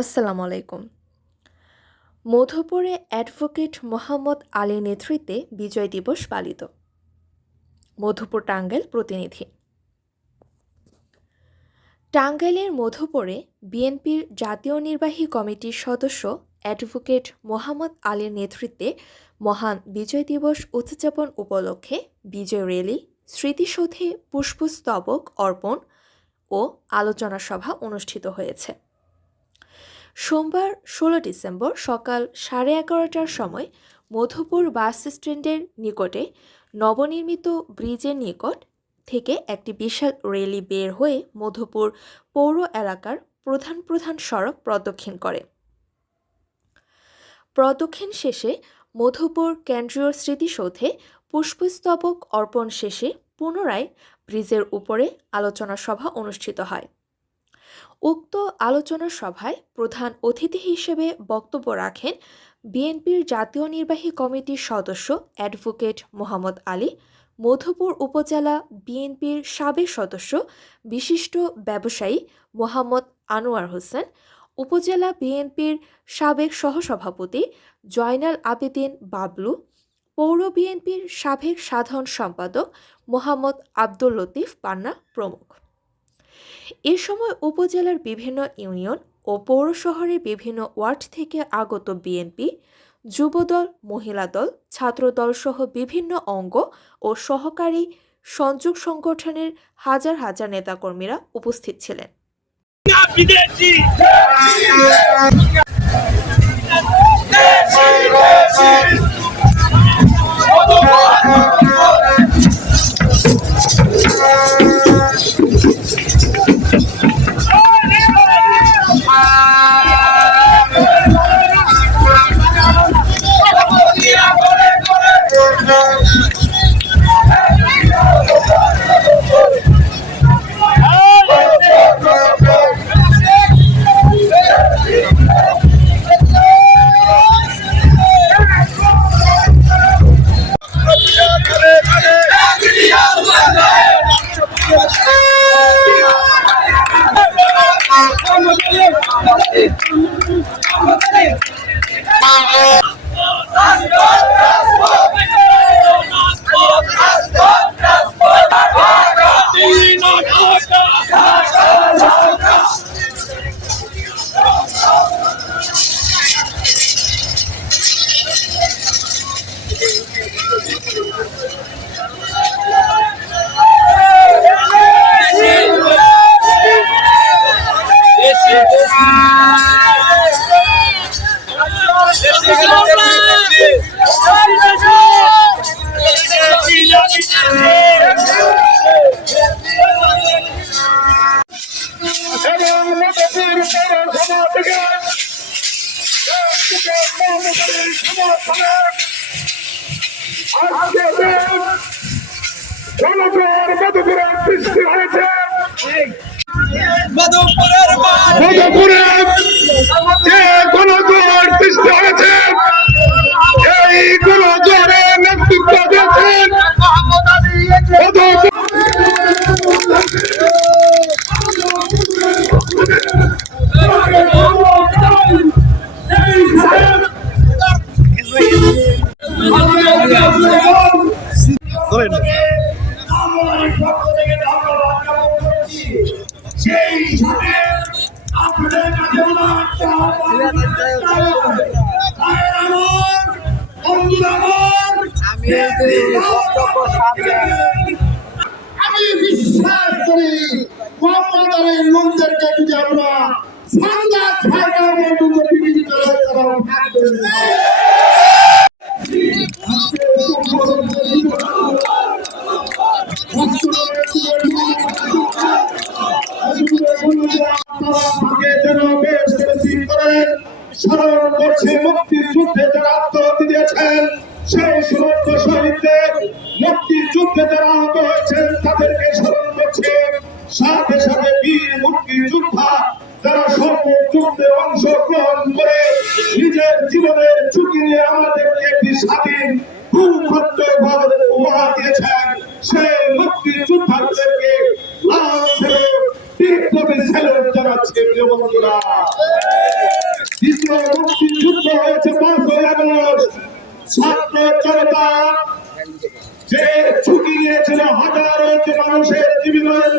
আসসালামু আলাইকুম। মধুপুরে অ্যাডভোকেট মোহাম্মদ আলীর নেতৃত্বে বিজয় দিবস পালিত। মধুপুর টাঙ্গাইল প্রতিনিধি। টাঙ্গাইলের মধুপুরে বিএনপির জাতীয় নির্বাহী কমিটির সদস্য অ্যাডভোকেট মোহাম্মদ আলীর নেতৃত্বে মহান বিজয় দিবস উদযাপন উপলক্ষে বিজয় র্যালি, স্মৃতিসৌধে পুষ্পস্তবক অর্পণ ও আলোচনা সভা অনুষ্ঠিত হয়েছে। সোমবার ষোলো ডিসেম্বর সকাল সাড়ে এগারোটার সময় মধুপুর বাস স্ট্যান্ডের নিকটে নবনির্মিত ব্রিজের নিকট থেকে একটি বিশাল র্যালি বের হয়ে মধুপুর পৌর এলাকার প্রধান প্রধান সড়ক প্রদক্ষিণ করে। প্রদক্ষিণ শেষে মধুপুর কেন্দ্রীয় স্মৃতিসৌধে পুষ্পস্তবক অর্পণ শেষে পুনরায় ব্রিজের উপরে আলোচনা সভা অনুষ্ঠিত হয়। উক্ত আলোচনা সভায় প্রধান অতিথি হিসেবে বক্তব্য রাখেন বিএনপির জাতীয় নির্বাহী কমিটির সদস্য অ্যাডভোকেট মোহাম্মদ আলী, মধুপুর উপজেলা বিএনপির সাবেক সদস্য বিশিষ্ট ব্যবসায়ী মোহাম্মদ আনোয়ার হোসেন, উপজেলা বিএনপির সাবেক সহসভাপতি জয়নাল আবেদিন বাবলু, পৌর বিএনপির সাবেক সাধারণ সম্পাদক মোহাম্মদ আব্দুল লতিফ পান্না প্রমুখ। এ সময় উপজেলার বিভিন্ন ইউনিয়ন ও পৌর শহরের বিভিন্ন ওয়ার্ড থেকে আগত বিএনপি, যুবদল মহিলা দল ছাত্রদল সহ বিভিন্ন অঙ্গ ও সহকারী সংযোগ সংগঠনের হাজার হাজার নেতাকর্মীরা উপস্থিত ছিলেন। সৃষ্টি হয়েছে মধুপুরের মাঠ সেই হিসাবে আপনাদের কাছে আমি বিশ্বাস করি মোহাম্মদ লোকদেরকে যদি আমরা সান্দা ছয়টার মতো করে তারা যারা আত্মহত্যা দিয়েছেন, সেই সমস্ত শহীদদের মুক্তিযুদ্ধে যারা আহত হয়েছেন, তাদেরকে স্মরণ করছে। সাথে সাথে বীর মুক্তিযোদ্ধা যারা সর্বযুদ্ধে অংশগ্রহণ করে নিজের জীবনের ঝুঁকি নিয়ে আমাদেরকে একটি স্বাধীন, ভূখণ্ড ভারত উপহার দিয়েছেন, সেই মুক্তিযোদ্ধাদেরকে লাল ছেলে জানাচ্ছে বন্ধুরা। দ্বিতীয় মুক্তিযুদ্ধ হয়েছে পাঁচই আগস্ট ছাত্র জনতা যে ঝুঁকি নিয়েছিল হাজারো মানুষের জীবনের